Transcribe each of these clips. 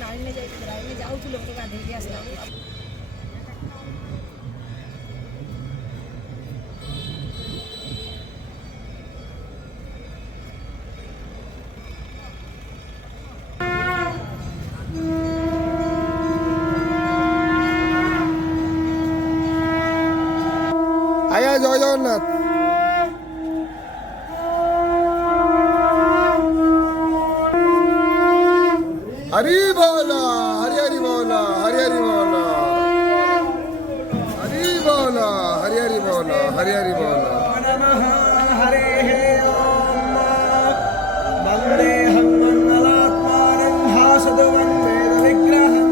नाली जाऊँ लोक गाधे आसला आया जय जगन्नाथ हरि बोला हरि हरि बोला हरि हरि बोला हरि बोला हरि हरि बोला हरि हरि बोला नमः हरे ओम वन्देऽहं मङ्गलात्मानं भासदवं वेदविग्रहं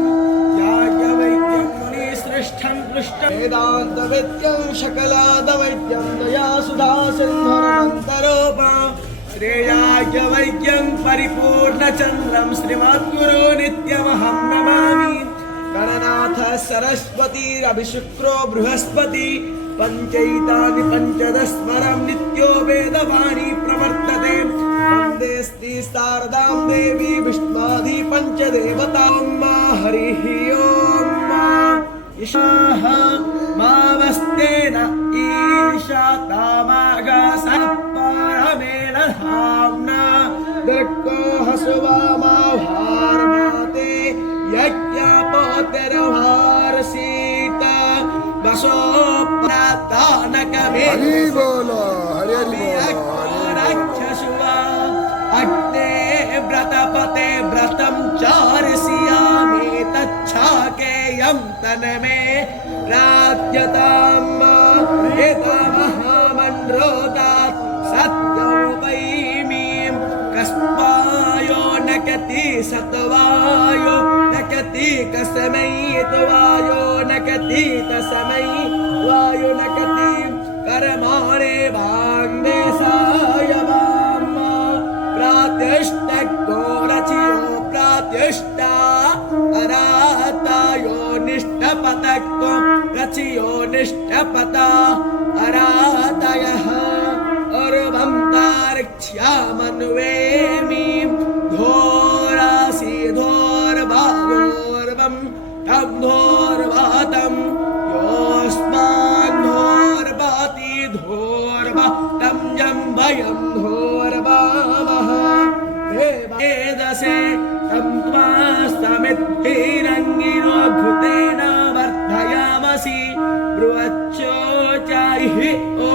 याज्ञवल्क्यं मुनिसृष्टं पृष्ठं वेदान्तवेद्यं शकलादवैद्यं दयासुधासिन्धुरनन्तरूपं श्रेयाज्ञवल्क्यं परिपूर्णचन्द्रं श्रीमद्गुरो नित्यमहं नमामि गणनाथ सरस्वतीरभिशुक्रो बृहस्पति पंचैतानि पंचदस्वरं नित्यो वेदवाणी प्रवर्तते वन्दे श्री शारदां देवी विष्णुमादि पंचदेवतां मा हरिः ओम ईशाः मावस्तेन ईशा तामागसपरमेण धाम्ना दर्को हसुवामा भारमाते यज्ञापोतिर्भारसीता बसोप्रातानकमे हरि बोलो हरि हरि राक्षसुवा अग्ने व्रतपते व्रतं चारसियामि तच्छाकेयं तन्मे राज्यताम् एतामहामन्रोतात् सत्यमुपैमि कस्मायो नकति सत्वायो नकति कसमै त्वायो नकति तस्मै वायो नकति कर्माणे वाङ्देशाय वाम प्रातिष्ठको रचियो प्रातिष्ठा अरातायो निष्ठपतको रचियो निष्ठपता अरातयः अर्वं तार्क्ष्यामन्वेमि धोरासि धोर्भावोर्वं तं धोर्वातं योऽस्मान् धोर्वाति धोर्वा तं जं वयं धोर्वामः वेदसे तं त्वास्तमिद्भिरङ्गिनो घृतेन वर्धयामसि ब्रुवच्चोचारिः ॐ